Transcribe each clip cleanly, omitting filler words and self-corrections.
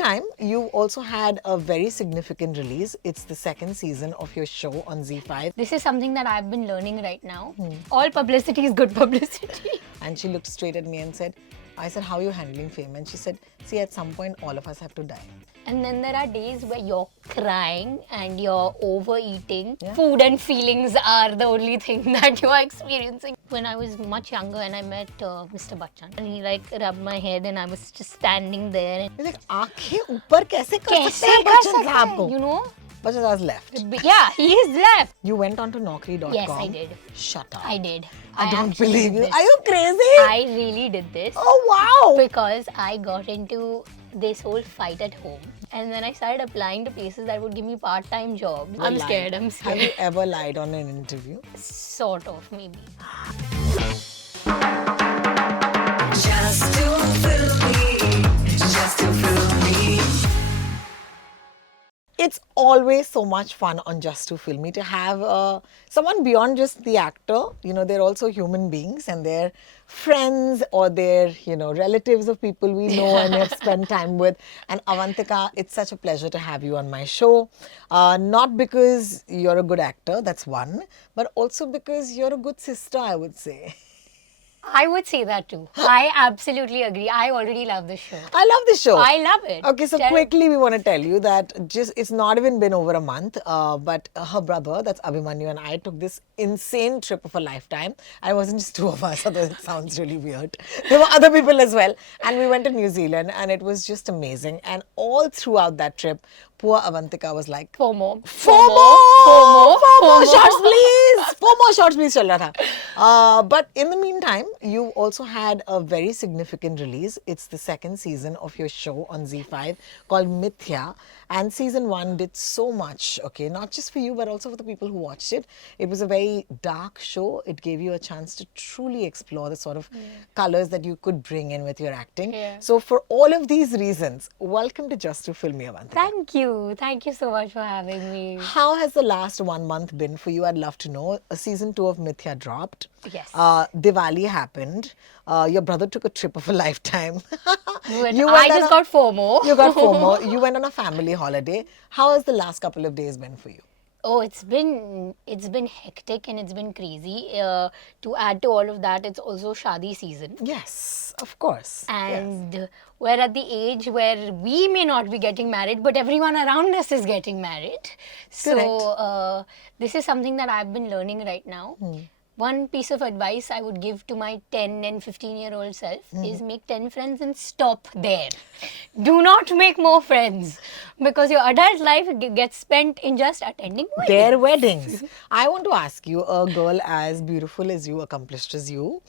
meantime, you also had a very significant release. It's the second season of your show on Z5. This is something that I've been learning right now. All publicity is good publicity. And she looked straight at me and said, I said, how are you handling fame? And she said, see, at some point, all of us have to die. And then there are days where you're crying and you're overeating. Yeah. Food and feelings are the only thing that you are experiencing. When I was much younger and I met Mr. Bachchan, and he like rubbed my head and I was just standing there. He's like, आँखें ऊपर कैसे कर सकते हैं बच्चन साहब को? You know? Bachchan has left. Yeah, he is left. You went on to Naukri.com. Yes, I did. Shut up. I did. I don't believe you. Are you crazy? I really did this. Oh, wow. Because I got into this whole fight at home. And then I started applying to places that would give me part-time jobs. I'm scared. Have you ever lied on an interview? Sort of, maybe. Just to fool me, just to fool me. It's always so much fun on Just to Film Me to have someone beyond just the actor. You know, they're also human beings and they're friends or they're, you know, relatives of people we know and have spent time with. And Avantika, it's such a pleasure to have you on my show. Not because you're a good actor, that's one, but also because you're a good sister, I would say. I would say that too. I absolutely agree. I already love this show. I love this show. I love it. Okay, so quickly we want to tell you that it's not even been over a month, but her brother, that's Abhimanyu, and I took this insane trip of a lifetime. I wasn't just two of us, although it sounds really weird. There were other people as well. And we went to New Zealand and it was just amazing. And all throughout that trip, poor Avantika was like, FOMO. Shots please! 4 more shots please chal raha tha. But in the meantime, you also had a very significant release. It's the second season of your show on Z5 called Mithya. And season 1 did so much, okay, not just for you, but also for the people who watched it. It was a very dark show. It gave you a chance to truly explore the sort of colors that you could bring in with your acting. Yeah. So for all of these reasons, welcome to Just to Film Me, Avantika. Thank you. Thank you so much for having me. How has the last 1 month been for you? I'd love to know. Season 2 of Mithya dropped. Yes. Diwali happened. Your brother took a trip of a lifetime. I just got FOMO. You got FOMO. You went on a family holiday. How has the last couple of days been for you? Oh, it's been hectic and it's been crazy. To add to all of that, it's also Shadi season. Yes, of course. And we're at the age where we may not be getting married, but everyone around us is getting married. So this is something that I've been learning right now. One piece of advice I would give to my 10 and 15-year-old self is make 10 friends and stop there. Do not make more friends because your adult life gets spent in just attending weddings. Their weddings. I want to ask you, a girl as beautiful as you, accomplished as you,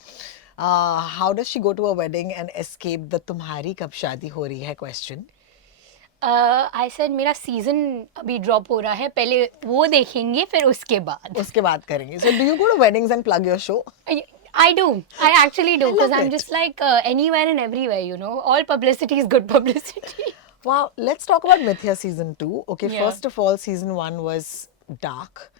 how does she go to a wedding and escape the "tumhari kab shaadi ho rahi hai" question? I said मेरा season अभी drop हो रहा है पहले वो देखेंगे फिर उसके बाद करेंगे. So do you go to weddings and plug your show? I do. I actually do because I'm just like anywhere and everywhere, you know. All publicity is good publicity. Wow. Let's talk about Mithya season 2. Okay, Yeah. First of all, season 1 was dark.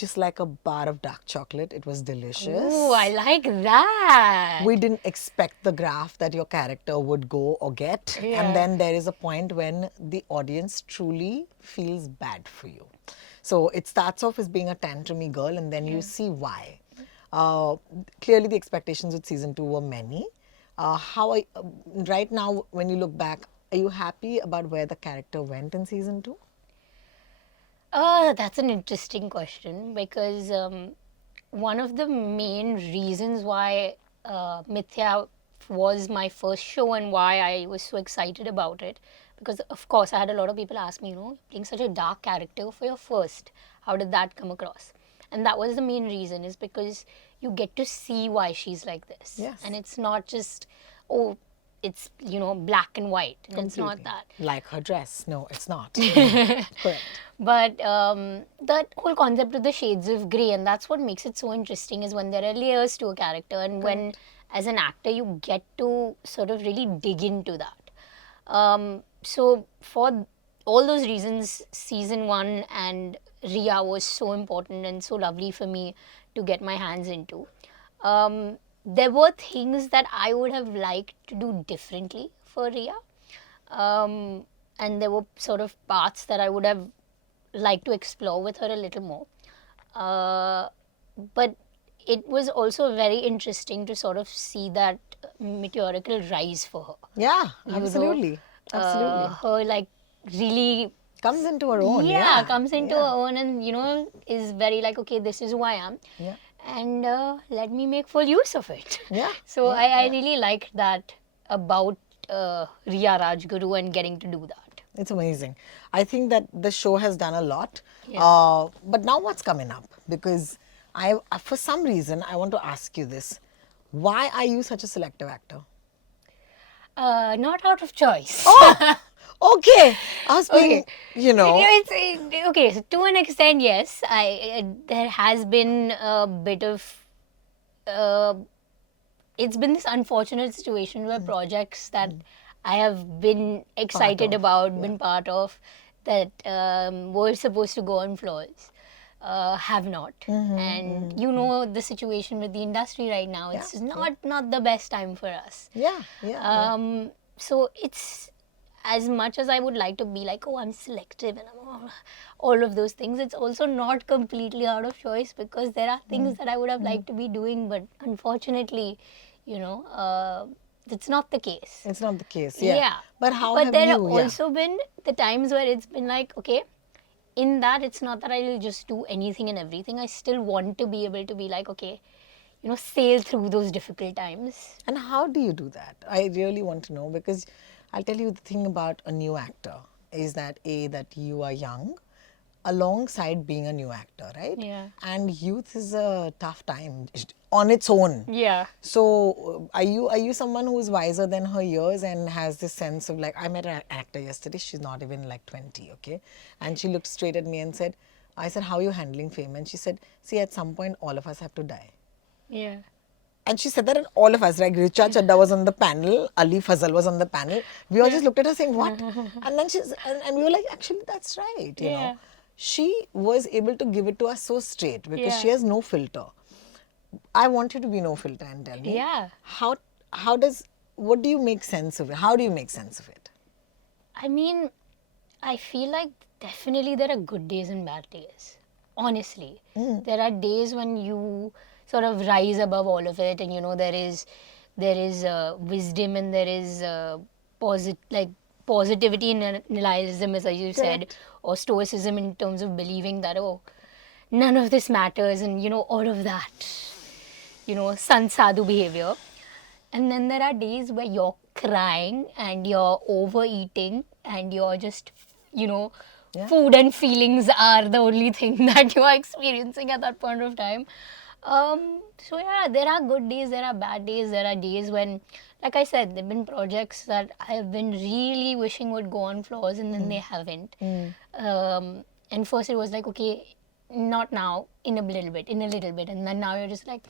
Just like a bar of dark chocolate. It was delicious. Oh, I like that. We didn't expect the graph that your character would go or get. Yeah. And then there is a point when the audience truly feels bad for you. So it starts off as being a tantrumy girl and then you see why. Clearly the expectations with season 2 were many. Right now, when you look back, are you happy about where the character went in season 2? That's an interesting question because one of the main reasons why Mithya was my first show and why I was so excited about it, because of course I had a lot of people ask me, you know, playing such a dark character for your first, how did that come across? And that was the main reason, is because you get to see why she's like this. Yes. And it's not just, oh, it's, you know, black and white. It's not that. Like her dress. No, it's not. Correct. But that whole concept of the shades of grey, and that's what makes it so interesting, is when there are layers to a character and when, as an actor, you get to sort of really dig into that. So for all those reasons, season 1 and Ria was so important and so lovely for me to get my hands into. There were things that I would have liked to do differently for Ria. and there were sort of parts that I would have liked to explore with her a little more. But it was also very interesting to sort of see that meteorical rise for her. Yeah, You know, absolutely. Absolutely. her like really Comes into her own. yeah, Yeah. comes into yeah. her own, and is very like, okay, this is who I am, Yeah. and let me make full use of it. Yeah, So yeah, I yeah. really liked that about Riya Rajguru and getting to do that. It's amazing. I think that the show has done a lot. Yeah. But now what's coming up? Because for some reason, I want to ask you this. Why are you such a selective actor? Not out of choice. Oh, okay. I was being, Okay. Okay. So to an extent, yes. There has been a bit of. Uh, it's been this unfortunate situation where projects that I have been excited of, about, yeah. been part of, that were supposed to go on floors, have not. And you know the situation with the industry right now. It's not the best time for us. Yeah, yeah. So it's, as much as I would like to be like, oh, I'm selective and I'm all of those things, it's also not completely out of choice, because there are things that I would have liked to be doing, but unfortunately, it's not the case. It's not the case. Yeah. But how But have there you? have also been the times where it's been like, okay, in that it's not that I will just do anything and everything. I still want to be able to be like, okay, sail through those difficult times. And how do you do that? I really want to know, because I'll tell you the thing about a new actor is that that you are young alongside being a new actor, right? Yeah. And youth is a tough time on its own. Yeah. So are you someone who's wiser than her years and has this sense of like, I met an actor yesterday, she's not even like 20, okay? And she looked straight at me and said, I said, how are you handling fame? And she said, see, at some point all of us have to die. Yeah. And she said that in all of us, like Richa Chadda was on the panel, Ali Fazal was on the panel. We all just looked at her saying, what? And then and we were like, actually, that's right, you know. She was able to give it to us so straight because she has no filter. I want you to be no filter and tell me. Yeah. What do you make sense of it? How do you make sense of it? I mean, I feel like definitely there are good days and bad days. Honestly, there are days when you sort of rise above all of it, and there is wisdom, and there is positivity in nihilism, as you said, or stoicism in terms of believing that, oh, none of this matters, and all of that, sant sadhu behavior. And then there are days where you're crying and you're overeating and you're just, food and feelings are the only thing that you are experiencing at that point of time. So yeah, there are good days, there are bad days, there are days when, like I said, there have been projects that I have been really wishing would go on floors, and then they haven't. And first it was like, okay, not now, in a little bit. And then now you're just like,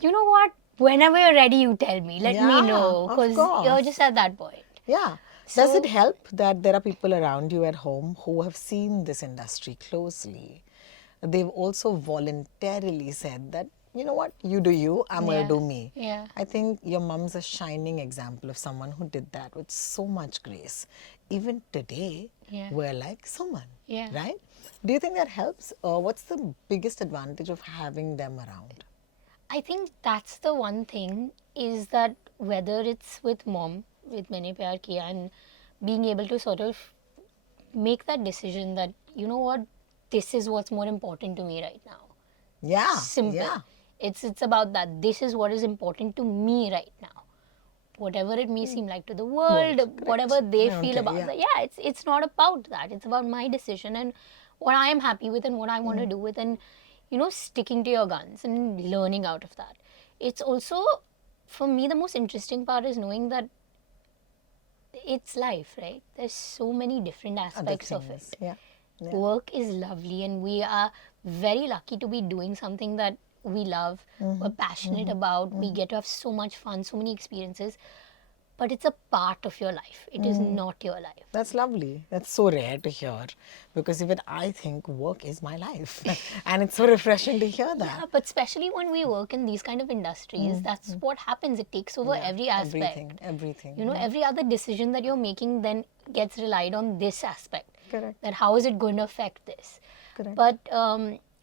you know what? Whenever you're ready, you tell me. Let me know. of Because course. you're just at that point. Yeah. Does it help that there are people around you at home who have seen this industry closely? They've also voluntarily said that, you know what, you do you, I'm going to do me. Yeah. I think your mom's a shining example of someone who did that with so much grace. Even today, we're like someone, right? Do you think that helps? What's the biggest advantage of having them around? I think that's the one thing, is that whether it's with mom, with Maine Pyar Kiya, and being able to sort of make that decision that, you know what, this is what's more important to me right now. Yeah. Simple. Yeah. It's about that. This is what is important to me right now. Whatever it may seem like to the world, whatever they feel about that. Yeah, it's not about that. It's about my decision and what I am happy with and what I want to do with, and sticking to your guns and learning out of that. It's also, for me, the most interesting part is knowing that it's life, right? There's so many different aspects of it. Yeah. Work is lovely, and we are very lucky to be doing something that we love, we're passionate about, we get to have so much fun, so many experiences, but it's a part of your life. It is not your life. That's lovely. That's so rare to hear, because even I think work is my life. And it's so refreshing to hear that. Yeah, but especially when we work in these kind of industries, that's what happens. It takes over every aspect. Everything. Every other decision that you're making then gets relied on this aspect. Correct. That how is it going to affect this? Correct. But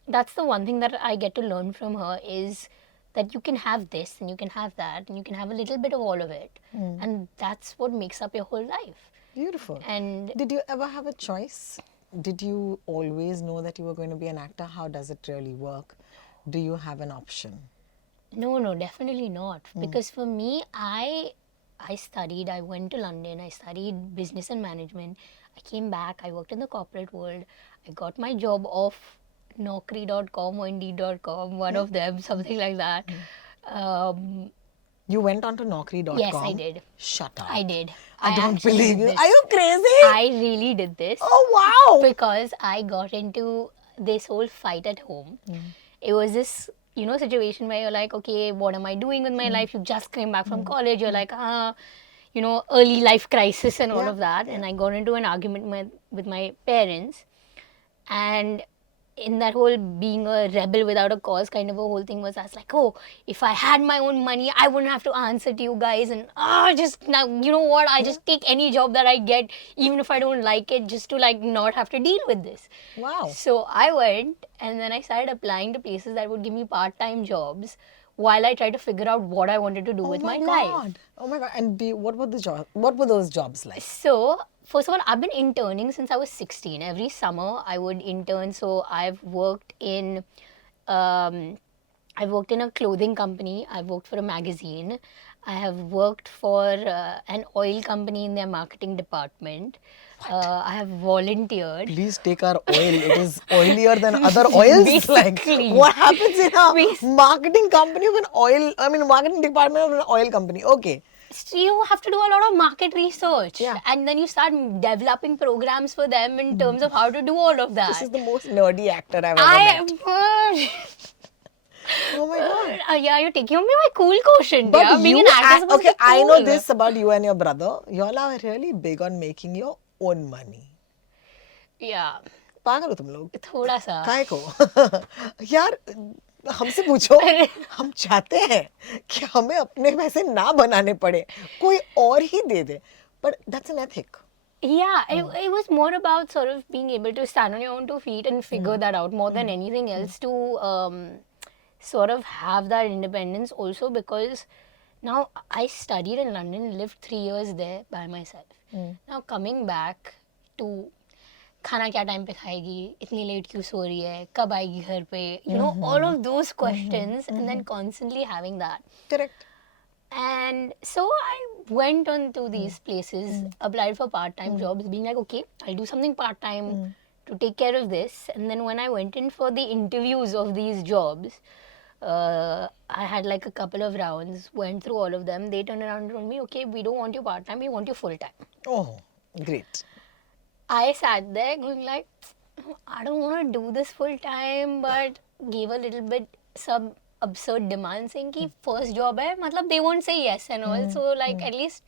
that's the one thing that I get to learn from her is that you can have this and you can have that and you can have a little bit of all of it, and that's what makes up your whole life. Beautiful. And Did you ever have a choice? Did you always know that you were going to be an actor? How does it really work? Do you have an option? no, definitely not. Because for me, I studied, I went to London, I studied business and management. I came back, I worked in the corporate world. I got my job off Naukri.com or Indeed.com, one of them, something like that. You went on to Naukri.com? Yes, I did. Shut up. I did. I don't actually believe did you. this. Are you crazy? I really did this. Oh, wow. Because I got into this whole fight at home. It was this, situation where you're like, okay, what am I doing with my life? You just came back from college. You're like, early life crisis and all Yeah, of that. And I got into an argument with my parents. And in that whole being a rebel without a cause kind of a whole thing was, I was like, oh, if I had my own money, I wouldn't have to answer to you guys. And just now, you know what? I just take any job that I get, even if I don't like it, just to like not have to deal with this. Wow. So I went and then I started applying to places that would give me part-time jobs while I tried to figure out what I wanted to do with my life. Oh my God. And what were the jobs? What were those jobs like? So, first of all, I've been interning since I was 16. Every summer, I would intern. So, I've worked in a clothing company. I've worked for a magazine. I have worked for an oil company in their marketing department. I have volunteered. Please take our oil. It is oilier than other oils. Basically. Like, what happens in a marketing company of an oil? I mean, marketing department of an oil company. Okay. So you have to do a lot of market research. Yeah. And then you start developing programs for them in terms of how to do all of that. This is the most nerdy actor I've ever met. Oh my God. Yeah, you're taking away my cool quotient. But Yeah, being you, an actor is supposed okay, to be I know cool. this about you and your brother. Y'all are really big on making your own money. Yeah, पागल हो तुम लोग थोड़ा सा. काय को यार हमसे पूछो हम चाहते हैं कि हमें अपने पैसे ना बनाने पड़े कोई और ही दे दे but that's an ethic. Yeah, it was more about sort of being able to stand on your own two feet and figure that out more than anything else to sort of have that independence also because now I studied in London, lived 3 years there by myself. Now coming back to खाना क्या time पे खाएगी इतनी late क्यों सो रही है कब आएगी घर पे all of those questions and then constantly having that. Correct. And so I went on to these places, applied for part-time jobs, being like, okay, I'll do something part-time to take care of this. And then when I went in for the interviews of these jobs, I had like a couple of rounds, went through all of them. They turned around and told me, okay, we don't want you part-time, we want you full-time. Oh, great. I sat there going like, I don't want to do this full-time, but gave a little bit some absurd demand saying कि first job है, मतलब they won't say yes and all. So like at least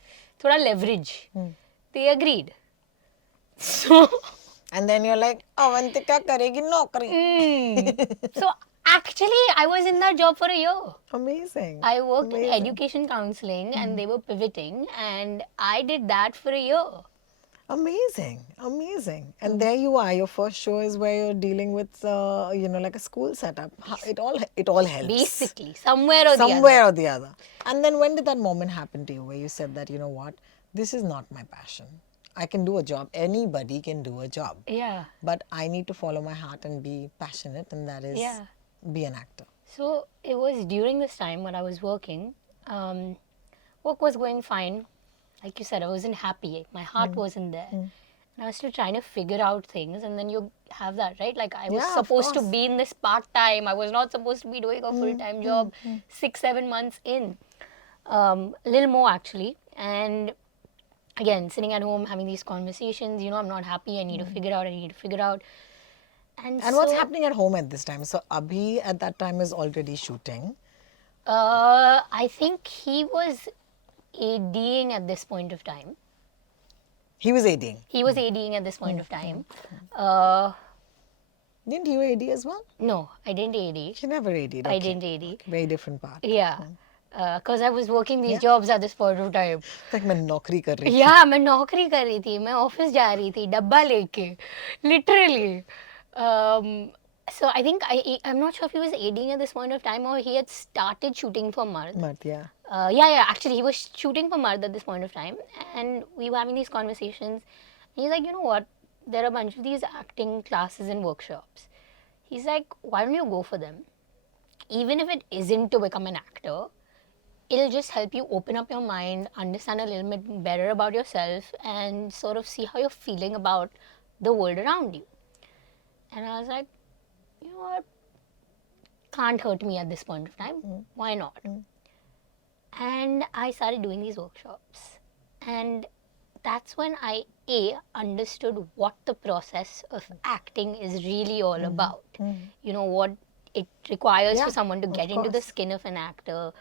थोड़ा leverage. They agreed. So And then you're like Avantika करेगी नौकरी. so actually I was in that job for a year. Amazing. I worked in Amazing. education counseling and they were pivoting and I did that for a year. Amazing, amazing. And there you are. Your first show is where you're dealing with, like a school setup. It all helps. Basically, somewhere or the other. Somewhere or the other. And then when did that moment happen to you where you said that, you know what, this is not my passion. I can do a job. Anybody can do a job. Yeah. But I need to follow my heart and be passionate, and that is be an actor. So it was during this time when I was working. Work was going fine. Like you said, I wasn't happy. My heart wasn't there. And I was still trying to figure out things. And then you have that, right? Like I was Yeah, of supposed to course. be in this part-time. I was not supposed to be doing a full-time job. 6-7 months in. A little more actually. And again, sitting at home, having these conversations, I'm not happy. I need to figure out. And what's so, happening at home at this time? So Abhi at that time is already shooting. I think he was ADing at this point of time. He was ADing. He was ADing at this point of time. Didn't you AD as well? No, I didn't AD. You never AD'd. I Okay. didn't AD. Very different part. Yeah. Because I was working these jobs at this point of time. like मैं नौकरी कर रही थी. Yeah, मैं नौकरी कर रही थी, मैं ऑफिस जा रही थी डब्बा लेके, literally. So I think I'm not sure if he was aiding at this point of time or he had started shooting for Mard. But yeah. Yeah, actually he was shooting for Mard at this point of time, and we were having these conversations. And he's like, you know what? There are a bunch of these acting classes and workshops. He's like, why don't you go for them? Even if it isn't to become an actor, it'll just help you open up your mind, understand a little bit better about yourself, and sort of see how you're feeling about the world around you. And I was like, you know what? Can't hurt me at this point of time. Why not? And I started doing these workshops. And that's when I understood what the process of acting is really all about. You know, what it requires for someone to get into the skin of an actor,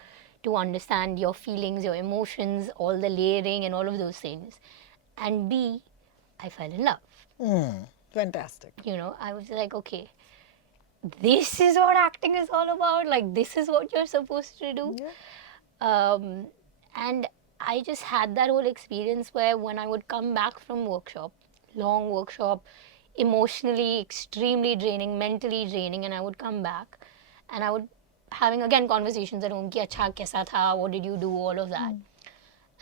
to understand your feelings, your emotions, all the layering and all of those things. And B, I fell in love. Fantastic. You know, I was like, okay, this is what acting is all about. Like, this is what you're supposed to do. And I just had that whole experience where when I would come back from workshop, long workshop, emotionally extremely draining, mentally draining, and I would come back and I would having again conversations at home, ki acha kaisa tha, what did you do, all of that.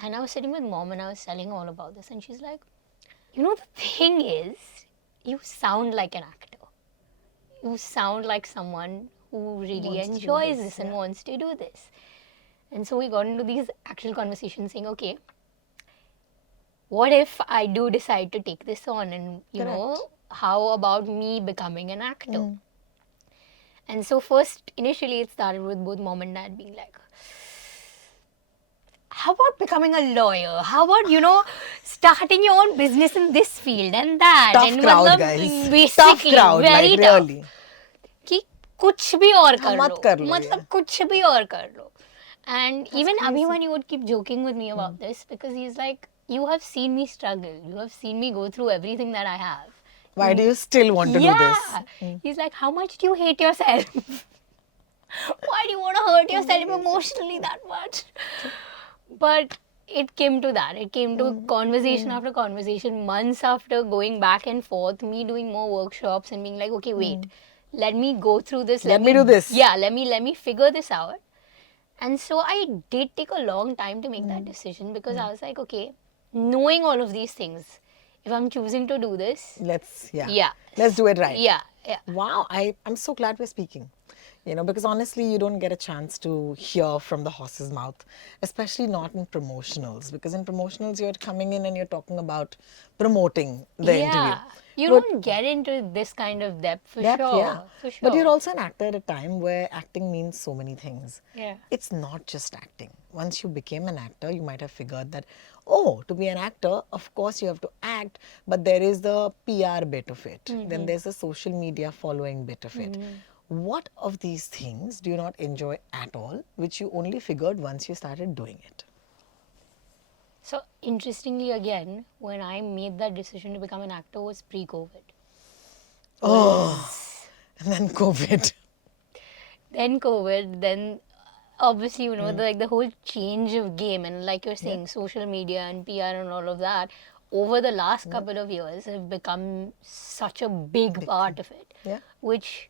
And I was sitting with mom and I was telling all about this, and she's like, you know, the thing is, you sound like an actor. You sound like someone who really enjoys this and wants to do this. And so we got into these actual conversations saying, okay, what if I do decide to take this on, and you know, how about me becoming an actor? And so first, initially it started with both mom and dad being like, how about becoming a lawyer? How about, you know, starting your own business in this field and that? Tough and crowd, matlab, guys. Basically, Tough crowd, very like tough. really. कि कुछ भी और कर मत लो, कर लो मतलब ये. कुछ भी और कर लो. And even Abhimanyu would keep joking with me about this because he's like, you have seen me struggle. You have seen me go through everything that I have. Why do you still want to do this? He's like, how much do you hate yourself? Why do you want to hurt yourself emotionally that much? But it came to that. It came to conversation after conversation, months after going back and forth, me doing more workshops and being like, okay, wait, let me go through this. Let me do this. Yeah, let me figure this out. And so I did take a long time to make that decision because I was like, okay, knowing all of these things, if I'm choosing to do this, Let's Yeah. Let's do it right. yeah. Wow, I'm so glad we're speaking. You know, because honestly, you don't get a chance to hear from the horse's mouth, especially not in promotionals. Because in promotionals, you're coming in and you're talking about promoting the interview. You But- don't get into this kind of depth for Depth, sure. yeah. For sure. But you're also an actor at a time where acting means so many things. Yeah. It's not just acting. Once you became an actor, you might have figured that, oh, to be an actor, of course you have to act, but there is the PR bit of it. Then there's the social media following bit of it. What of these things do you not enjoy at all, which you only figured once you started doing it? So interestingly, again, when I made that decision to become an actor was pre-COVID. And then COVID. Then COVID, then obviously, you know, the whole change of game and like you're saying, social media and PR and all of that over the last couple of years have become such a big part of it. Yeah. Which,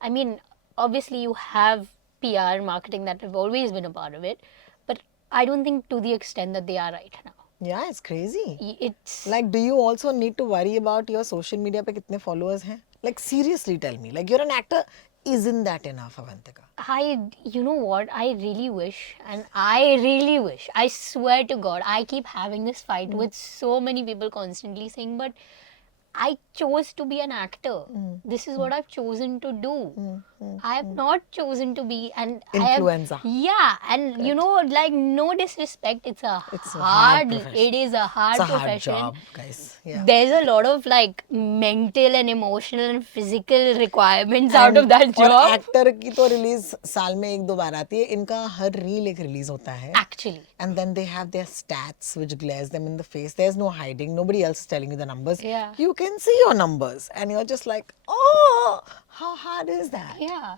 I mean, obviously you have PR marketing that have always been a part of it, but I don't think to the extent that they are right now. Yeah, it's crazy. It's Like, do you also need to worry about your social media pe kitne followers hain? Like, seriously tell me. Like, you're an actor. Isn't that enough, Avantika? you know what, I really wish, and I really wish, I swear to God, I keep having this fight with so many people constantly saying, but I chose to be an actor. This is what I've chosen to do. I have not chosen to be an Influencer. And you know, like, no disrespect, it's a hard profession. it is a hard It's a hard profession. job, guys. Yeah. There's a lot of like mental and emotional and physical requirements out of that और job. Actor की तो release साल में एक दो बार आती है. इनका हर रील एक रिलीज होता है. Actually. And then they have their stats which glares them in the face. There's no hiding. Nobody else is telling you the numbers. Yeah. You can see your numbers and you're just like, oh, how hard is that? Yeah.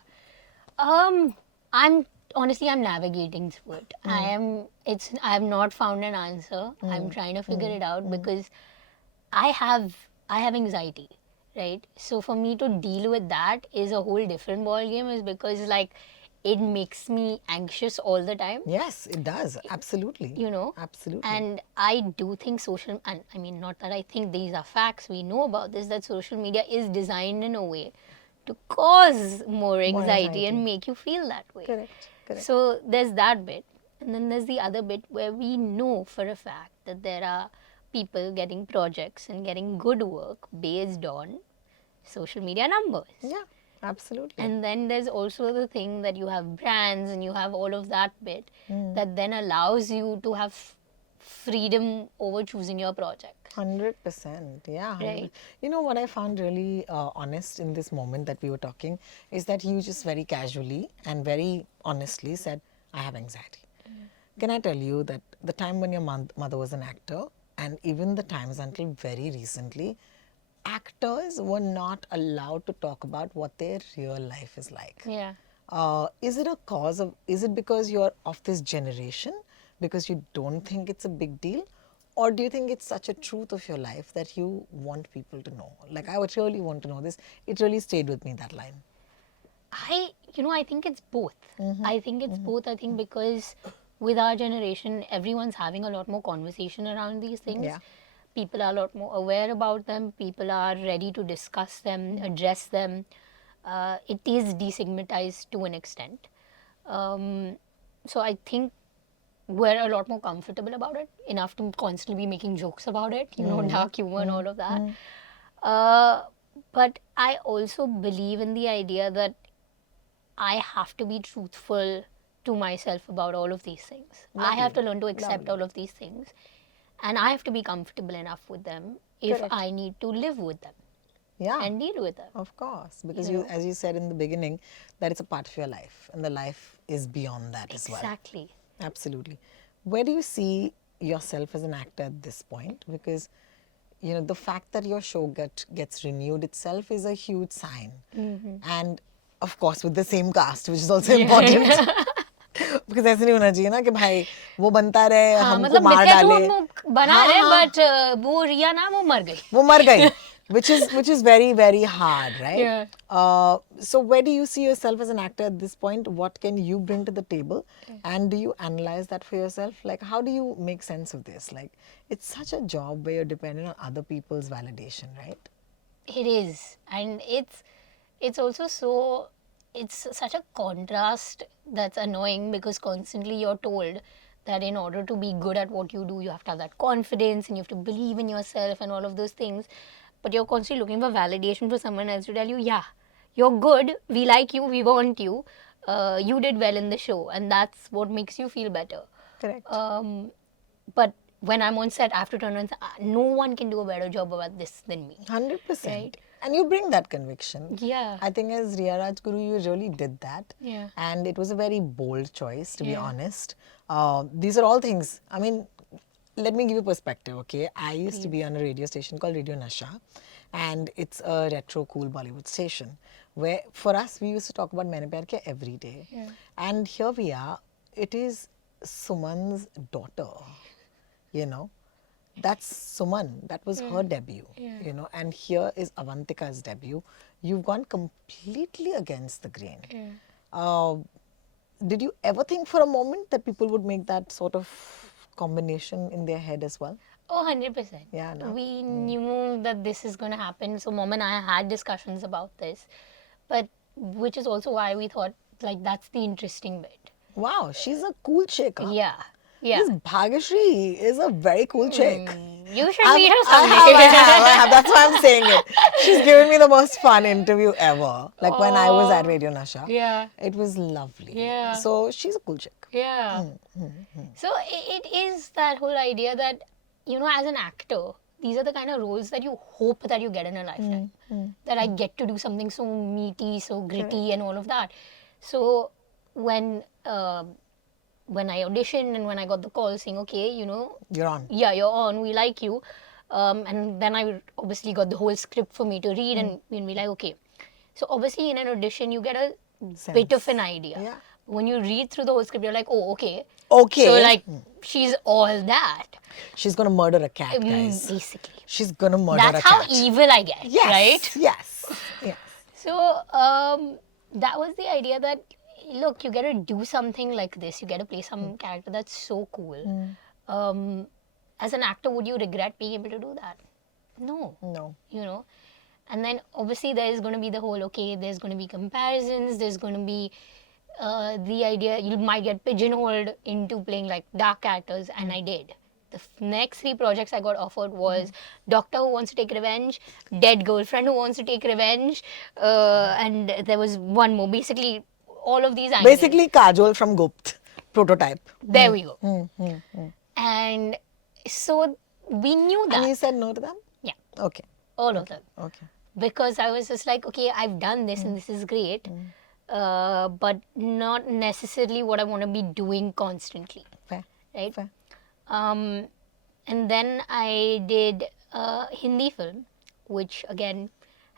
I'm honestly, I'm navigating through it. I have not found an answer. I'm trying to figure it out because I have anxiety, right? So for me to deal with that is a whole different ball game, is because like it makes me anxious all the time, Yes, it does. Absolutely. you know. Absolutely. And I do think and I mean, not that I think these are facts, we know about this, that social media is designed in a way to cause more anxiety and anxiety. make you feel that way. Correct. Correct. So there's that bit. And then there's the other bit where we know for a fact that there are people getting projects and getting good work based on social media numbers. Yeah, absolutely. And then there's also the thing that you have brands and you have all of that bit that then allows you to have freedom over choosing your project. 100%. Yeah. 100. Right. You know what I found really honest in this moment that we were talking is that you just very casually and very honestly said, I have anxiety. Can I tell you that the time when your mother was an actor, and even the times until very recently, actors were not allowed to talk about what their real life is like. Yeah. Is it a cause of, is it because you're of this generation, because you don't think it's a big deal? Or do you think it's such a truth of your life that you want people to know? Like, I would really want to know this. It really stayed with me, that line. I think it's both. I think it's both. I think because with our generation, everyone's having a lot more conversation around these things. Yeah. People are a lot more aware about them. People are ready to discuss them, address them. It is destigmatized to an extent. So I think we're a lot more comfortable about it, enough to constantly be making jokes about it, dark humor and all of that. But I also believe in the idea that I have to be truthful to myself about all of these things. I have to learn to accept all of these things. And I have to be comfortable enough with them if Correct. I need to live with them Yeah. and deal with them. Of course, because You you, know? as you said in the beginning, that it's a part of your life, and the life is beyond that as well. Exactly. Absolutely. Where do you see yourself as an actor at this point? Because, the fact that your show gets renewed itself is a huge sign, and of course with the same cast, which is also important. Because ऐसे नहीं होना चाहिए ना कि भाई वो बनता रहे हाँ, हमको मतलब मार मिथ्या तो डाले. वो बना हाँ, रहे, हाँ. but वो रिया ना वो मर गई. वो मर गई, which is very, very hard, right? Yeah. So where do you see yourself as an actor at this point? What can you bring to the table? And do you analyze that for yourself? Like, how do you make sense of this? Like, it's such a job where you're dependent on other people's validation, right? It is, and it's also so, it's such a contrast that's annoying, because constantly you're told that in order to be good at what you do, you have to have that confidence and you have to believe in yourself and all of those things. But you're constantly looking for validation for someone else to tell you, yeah, you're good, we like you, we want you, you did well in the show, and that's what makes you feel better. Correct. But when I'm on set, I have to turn around and say, no one can do a better job about this than me. 100%. Right. And you bring that conviction. Yeah. I think as Riya Rajguru, you really did that. Yeah. And it was a very bold choice, to be Yeah. honest. These are all things, I mean, let me give you perspective, okay? I used to be on a radio station called Radio Nasha, and it's a retro cool Bollywood station where for us, we used to talk about Maine Pyar Kiya every day. Yeah. And here we are, it is Suman's daughter, That's Suman. That was her debut, and here is Avantika's debut. You've gone completely against the grain. Did you ever think for a moment that people would make that sort of combination in their head as well? Oh, 100%. Yeah, no? We knew that this is going to happen. So Mom and I had discussions about this. But which is also why we thought, like, that's the interesting bit. Wow, she's a cool chick, huh? Yeah. Yeah. This Bhagyashree is a very cool chick. You should meet her I someday. have. That's why I'm saying it. She's given me the most fun interview ever. Like when I was at Radio Nasha. Yeah. It was lovely. Yeah. So she's a cool chick. Yeah. So it is that whole idea that, as an actor, these are the kind of roles that you hope that you get in a lifetime. That I get to do something so meaty, so gritty, and all of that. So when I auditioned and when I got the call saying, okay, You're on. yeah, you're on, we like you. And then I obviously got the whole script for me to read, and we'll be like, okay. So obviously in an audition, you get a bit of an idea. Yeah. When you read through the whole script, you're like, oh, okay. Okay. So, like, she's all that. She's gonna murder a cat, guys. Basically. She's gonna murder a That's cat. how evil I get, Yes. right? Yes. Yes. So, that was the idea that, look, you get to do something like this. You get to play some character that's so cool. As an actor, would you regret being able to do that? No. No. You know? And then obviously there is going to be the whole, okay, there's going to be comparisons, there's going to be the idea you might get pigeonholed into playing like dark characters, and I did. The next 3 projects I got offered was Doctor Who Wants to Take Revenge, Dead Girlfriend Who Wants to Take Revenge, and there was one more. Basically, all of these angles. Basically, Kajol from Gupt prototype. There we go. And so we knew that. And you said no to them? Yeah, Okay. all of them. Okay. Because I was just like, okay, I've done this and this is great, but not necessarily what I want to be doing constantly, Fair. right? Fair. And then I did a Hindi film, which again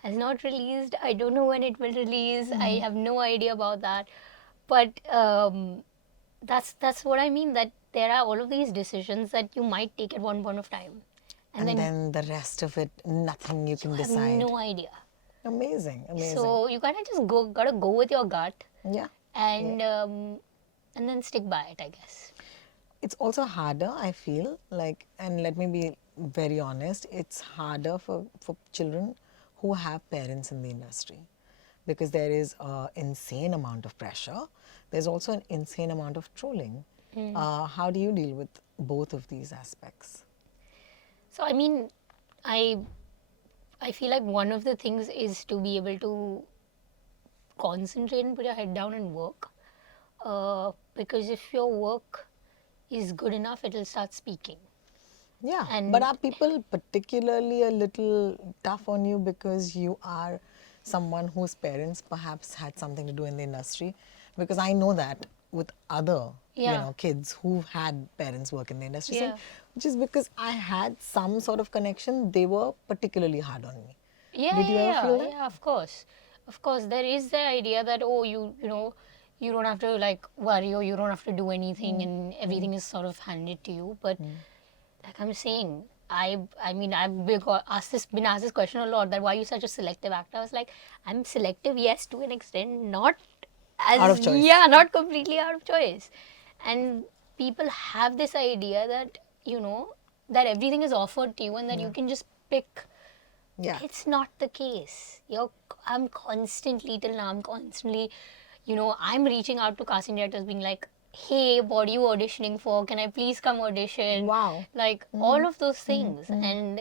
has not released. I don't know when it will release. I have no idea about that. But that's what I mean, that there are all of these decisions that you might take at one point of time. And then the rest of it, nothing you can I have decide. no idea. Amazing. Amazing. So you kind of just gotta go with your gut, Yeah. and then stick by it, I guess. It's also harder, I feel, like, and let me be very honest, it's harder for children who have parents in the industry, because there is an insane amount of pressure. There's also an insane amount of trolling. How do you deal with both of these aspects? So I mean, I feel like one of the things is to be able to concentrate and put your head down and work, because if your work is good enough, it'll start speaking. Yeah, And- but are people particularly a little tough on you because you are someone whose parents perhaps had something to do in the industry? Because I know that with other Yeah. kids who've had parents work in the industry, Yeah. just because I had some sort of connection, they were particularly hard on me. Yeah, Did you ever feel that? Yeah, of course. Of course, there is the idea that, oh, you know, you don't have to like worry, or you don't have to do anything, and everything is sort of handed to you. But like I'm saying, I mean, I've been asked this question a lot, that why are you such a selective actor? I was like, I'm selective, yes, to an extent, not as Out of choice. Yeah, not completely out of choice. And people have this idea that, you know, that everything is offered to you and that you can just pick. Yeah. It's not the case. I'm constantly, till now, you know, I'm reaching out to casting directors being like, hey, what are you auditioning for? Can I please come audition? Wow. Like, all of those things. And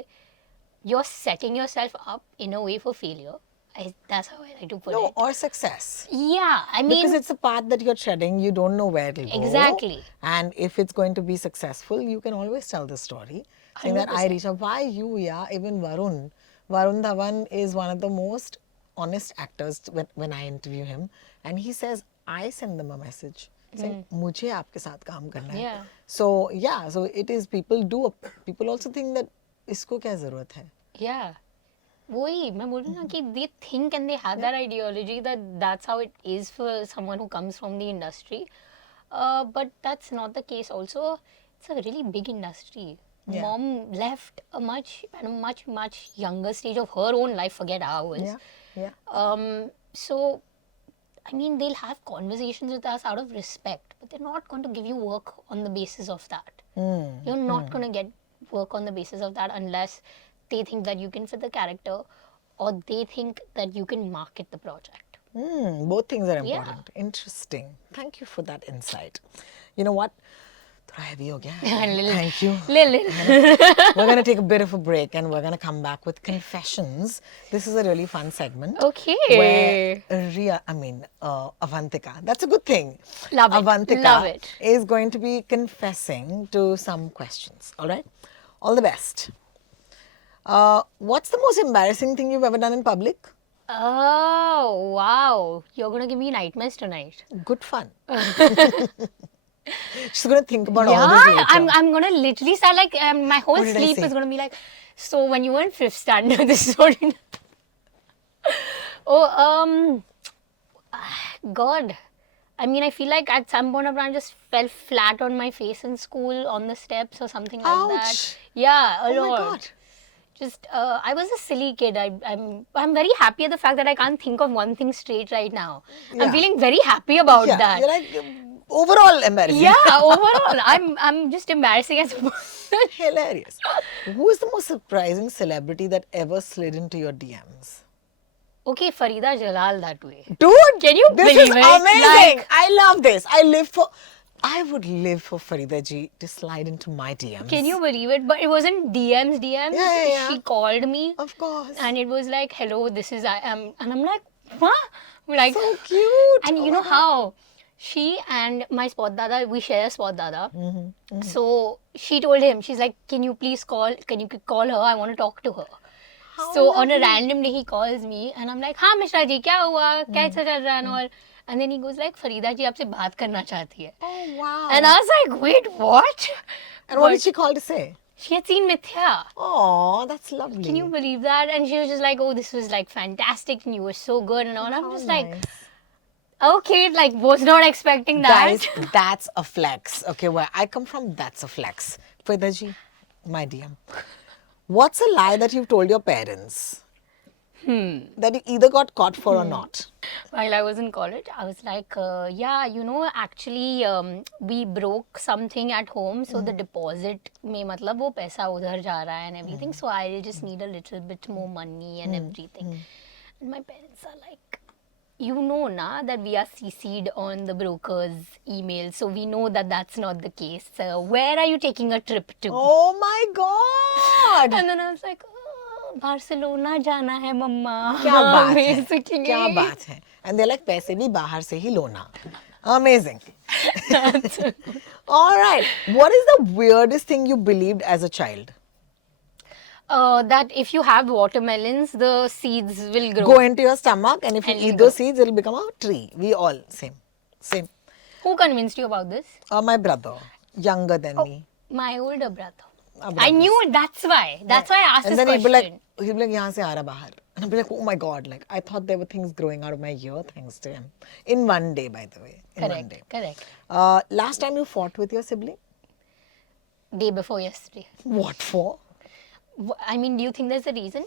you're setting yourself up in a way for failure. That's how I like to put No, it. or success. Yeah, I mean, Because it's a path that you're treading, you don't know where it'll go. Exactly. And if it's going to be successful, you can always tell the story. Saying that I 100%. reach out, why you, yeah, even Varun. Varun Dhawan is one of the most honest actors when I interview him. And he says, I send them a message saying, मुझे आपके साथ काम करना है. Yeah. So, yeah, so it is, people also think that इसको क्या ज़रूरत है? yeah. वही मैं बोल रही हूँ ना कि they think and they have that ideology that that's how it is for someone who comes from the industry, but that's not the case. Also, it's a really big industry. Yeah. Mom left at a much younger stage of her own life. Forget ours. Yeah, yeah. So, I mean, they'll have conversations with us out of respect, but they're not going to give you work on the basis of that. You're not going to get work on the basis of that unless they think that you can fit the character, or they think that you can market the project. Both things are Yeah. important. Interesting. Thank you for that insight. You know what? थोड़ा heavy हो गया है. Thank you. We're going to take a bit of a break and we're going to come back with confessions. This is a really fun segment. Okay. Where Avantika, that's a good thing. Love it. Avantika Love it. is going to be confessing to some questions. All right? All the best. What's the most embarrassing thing you've ever done in public? Oh, wow. You're going to give me nightmares tonight. Good fun. She's going to think about all this Yeah, later. I'm going to literally start like, my whole What did I sleep say? is going to be like, so when you were in 5th standard, this is what you Oh, God. I mean, I feel like at some point of time I just fell flat on my face in school on the steps or something like that. Ouch. Yeah, a Oh my lot. God. Just I was a silly kid. I'm very happy at the fact that I can't think of one thing straight right now. Yeah. I'm feeling very happy about Yeah, that. you're like overall embarrassing. Yeah, overall, I'm just embarrassing as a person. Hilarious. Who is the most surprising celebrity that ever slid into your DMs? Okay, Farida Jalal that way. Dude, Can you this believe is it? amazing. Like- I love this. I would live for Farida ji to slide into my DMs. Can you believe it? But it wasn't DMs. Yeah. She called me. Of course. And it was like, hello, this is I am. And I'm like, what? Like, So cute. and Oh you my know God. how she and my spot dada, we share a spot dada. Mm-hmm, So she told him, she's like, can you call her? I want to talk to her. How So on a lovely. random day he calls me and I'm like, हाँ मिश्रा जी क्या हुआ कैसा चल रहा है and all. And then he goes like, Farida जी आपसे बात करना चाहती है. Oh, wow. And I was like, wait, what? And what did But she call to say? she had seen Mithya. Oh, that's lovely. Can you believe that? And she was just like, oh, this was like fantastic and you were so good and all. I'm How just nice. like, okay, like was not expecting that. Guys, that's a flex. Okay, where I come from, that's a flex. Farida ji, my DM. What's a lie that you've told your parents? That you either got caught for or not? While I was in college, I was like, yeah, you know, actually we broke something at home, so the deposit में मतलब वो पैसा उधर जा रहा है and everything, so I just need a little bit more money and everything. And my parents are like, you know na that we are CC'd on the broker's email, so we know that that's not the case. Where are you taking a trip to? Oh my God! And then I was like, oh, Barcelona जाना है मम्मा. क्या बात है? Basically. क्या बात है? And they're like, पैसे भी बाहर से ही लोना. Amazing. All right. What is the weirdest thing you believed as a child? That if you have watermelons, the seeds will grow. Go into your stomach, and if you And eat it'll those grow. seeds, it'll become a tree. We all same. Who convinced you about this? My brother, younger than me. My older brother. Our I brothers. knew it. That's why. That's why I asked And this then question. he'd be like, यहाँ से आ रहा बाहर. And I'd be like, oh my God, like I thought there were things growing out of my ear thanks to him. In one day, by the way. In one day. Correct. Last time you fought with your sibling? Day before yesterday. What for? I mean, do you think there's a reason?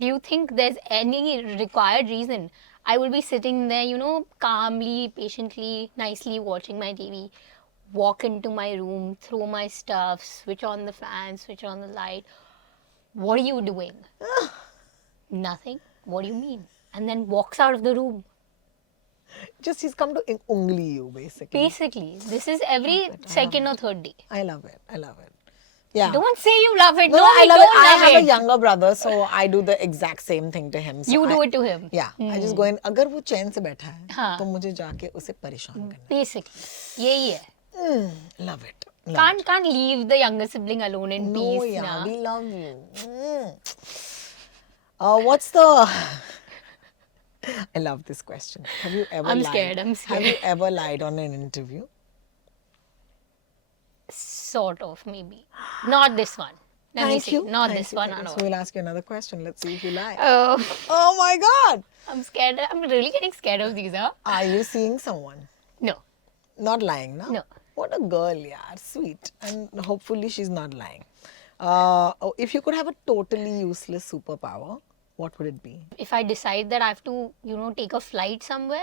Do you think there's any required reason? I will be sitting there, you know, calmly, patiently, nicely watching my TV, walk into my room, throw my stuff, switch on the fan, switch on the light. What are you doing? Nothing. What do you mean? And then walks out of the room. Just he's come to ungly you, basically. Basically, this is every second or third day. I love it. Yeah. Don't say you love it. No, No, I we love don't it. I love have it. a younger brother, so I do the exact same thing to him. So You do I- it to him. Yeah, I just go in. अगर वो चैन से बैठा है, हाँ. तो मुझे जाके उसे परेशान करना. Basically, यही है. Love it. Can't leave the younger sibling alone in No, peace. yeah, na. we love you. What's the? I love this question. Have you ever? I'm lied? scared, I'm Have you scared. ever lied on an interview? Sort of, maybe. Not this one. Let me see. Not Thank this you, one. thank you. No. So we'll ask you another question. Let's see if you lie. Oh, Oh my God! I'm scared. I'm really getting scared of these, huh? Are you seeing someone? No. Not lying, no? No. What a girl, yeah. Sweet. And hopefully she's not lying. If you could have a totally useless superpower, what would it be? If I decide that I have to, you know, take a flight somewhere,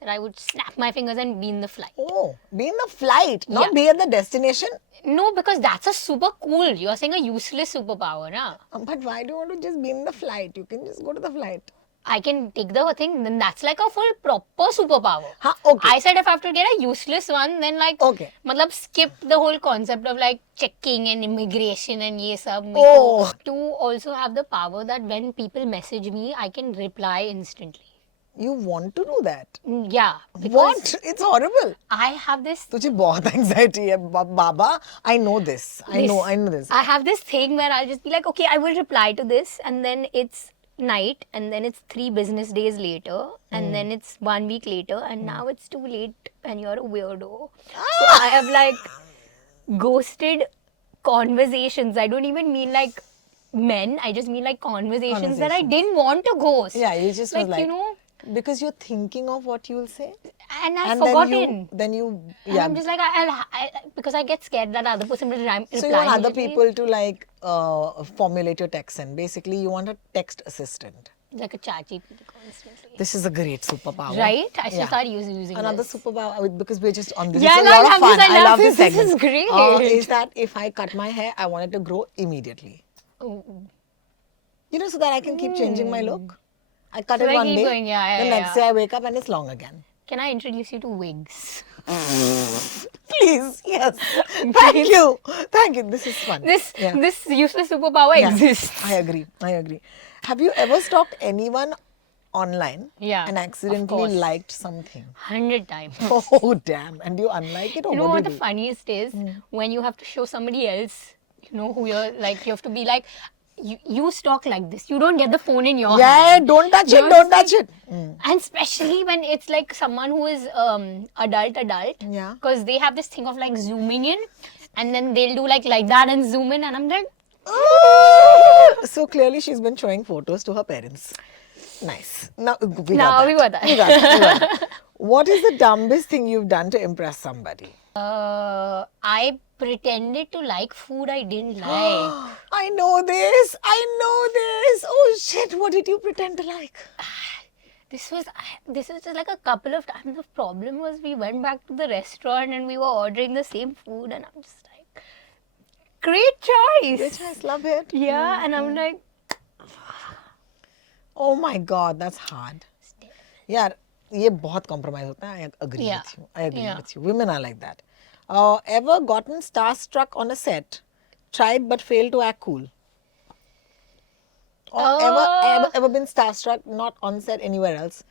then I would snap my fingers and be in the flight. Oh, be in the flight, not Yeah. be at the destination. No, because that's a super cool. You're saying a useless superpower, na? But why do you want to just be in the flight? You can just go to the flight. I can take the thing, then that's like a full proper superpower. Huh, okay. I said if I have to get a useless one, then like, Okay. matlab skip the whole concept of like checking and immigration and ye sab. Oh. To also have the power that when people message me, I can reply instantly. You want to do that? Yeah. Because What? It's horrible. I have this तुझे बहुत anxiety है, Baba. I know this. I know this. I have this thing where I'll just be like, okay, I will reply to this, and then it's night, and then it's 3 business days later, and then it's 1 week later, and now it's too late, and you're a weirdo. So I have like ghosted conversations. I don't even mean like men. I just mean like conversations that I didn't want to ghost. Yeah, you just like, was like, you know. because you're thinking of what you'll say. and I've And forgotten. then you, And yeah. I'm just like, because I get scared that other person will reply. So you want other immediately. people to like formulate your text, and basically you want a text assistant. Like a chat GPT constantly. This is a great superpower. Right? I should Yeah. start using Another this. superpower, because we're just on this. Yeah, It's a no, I lot of love fun. this. I love this this. This segment. is great. Is that if I cut my hair, I want it to grow immediately. Oh, You know, so that I can keep changing my look. I cut So it I one keep day. going, yeah, the yeah, next yeah. day I wake up and it's long again. can I introduce you to wigs? Please, yes. Thank you. Thank you. This is fun. This Yeah. this useless superpower Yeah, exists. I agree. I agree. Have you ever stalked anyone online Yeah, and of accidentally course. liked something? 100 times. Oh, damn. And do you unlike it or You know what what do the you do? funniest is? When you have to show somebody else, you know, who you're like, you have to be like, you stalk like this. You don't get the phone in your Yeah, hand. don't touch it, You're don't just touch it. And especially when it's like someone who is adult. Yeah. Because they have this thing of like zooming in, and then they'll do like that and zoom in, and I'm like, So clearly she's been showing photos to her parents. Nice. Now we Now got we that. got that. We got that. We got that. What is the dumbest thing you've done to impress somebody? I pretended to like food I didn't like. I know this. I know this. Oh shit, what did you pretend to like? This was just like a couple of times. The problem was we went back to the restaurant and we were ordering the same food, and I'm just like, great choice. Which I love it. Yeah, and I'm like, Oh my god, that's hard. यार ये बहुत compromise होता है. I agree Yeah. with you. I agree Yeah. with you. Women are like that. Ever gotten starstruck on a set? Tried but failed to act cool? Or ever been starstruck, not on set, anywhere else?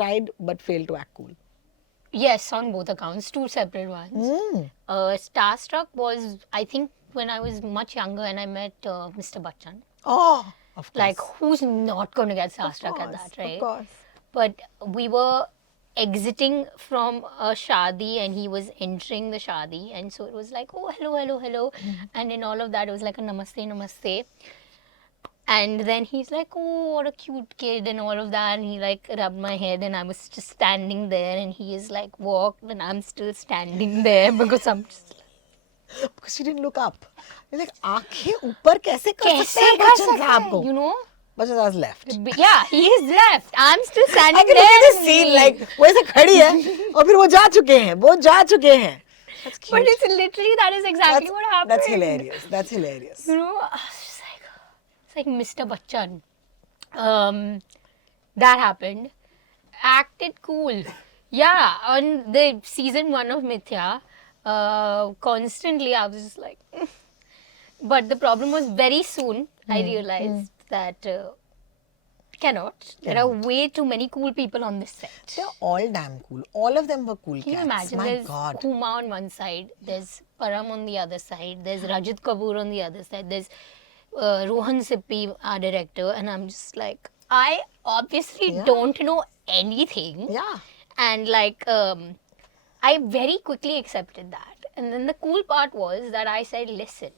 Tried but failed to act cool? yes, on both accounts, two separate ones. Starstruck was, I think, when I was much younger and I met Mr. Bachchan. Oh, of course. Like, who's not going to get of starstruck at course, that, right? Of course. But we were exiting from a shadi and he was entering the shadi, and so it was like, oh, hello, and in all of that it was like a namaste, and then he's like, oh, what a cute kid and all of that, and he like rubbed my head and I was just standing there, and he is like walked and I'm still standing there because I'm just Because she didn't look up. You're like, आंखें ऊपर कैसे कर सकते कैसे हैं कर बच्चन सकता साहब है, को? you know? Bachchan साहब left. Yeah, he is left. I'm still standing I can there. look at this scene like वो ऐसे खड़ी है और फिर वो जा चुके हैं. That's cute. But it's literally, that is exactly what happened. That's hilarious. That's hilarious. You know, I was just like, it's like Mr. Bachchan. That happened. Acted cool. Yeah, on the season 1 of Mithya, constantly I was just like, but the problem was very soon I realized that cannot. There are way too many cool people on this set. They're all damn cool. All of them were cool Can you cats. imagine? My There's God. Huma on one side, there's Param on the other side, there's Rajat Kapoor on the other side, there's Rohan Sippy, our director, and I'm just like, I obviously Yeah. don't know anything. Yeah. And like, I very quickly accepted that. And then the cool part was that I said, listen,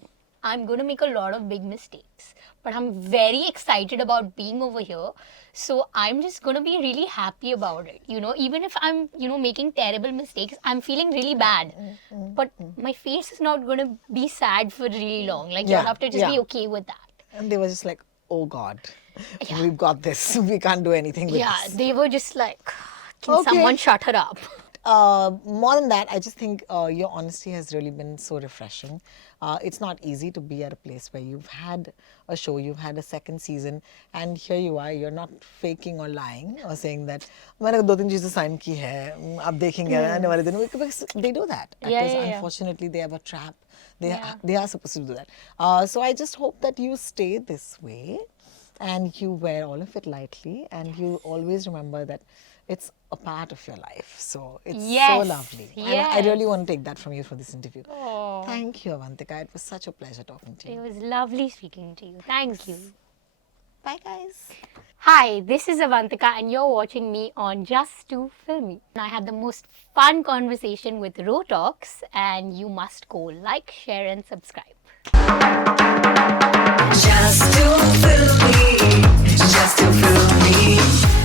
I'm going to make a lot of big mistakes, but I'm very excited about being over here. So I'm just going to be really happy about it. You know, even if I'm, making terrible mistakes, I'm feeling really bad. But my face is not going to be sad for really long. Like, Yeah, you have to just be yeah. okay with that. And they were just like, oh God, Yeah. we've got this. We can't do anything with Yeah, this. they were just like, can Okay. someone shut her up? More than that, I just think your honesty has really been so refreshing. It's not easy to be at a place where you've had a show, you've had a second season, and here you are, you're not faking or lying or saying that मैंने 2-3 चीजें sign की है, अब देखेंगे आने वाले दिन. Because they do that. Yeah, Actors, yeah, yeah. unfortunately, they have a trap. They Yeah. they are supposed to do that. So I just hope that you stay this way, and you wear all of it lightly, and you always remember that it's a part of your life. So it's so Yes, lovely. And I really yes. want to take that from you for this interview. Oh. Thank you, Avantika. It was such a pleasure talking to It you. was lovely speaking to you. Thank you. Bye, guys. Hi, this is Avantika and you're watching me on Just Too Filmy. I had the most fun conversation with Rotalks, and you must go like, share and subscribe. Just to fill me, just to fill me.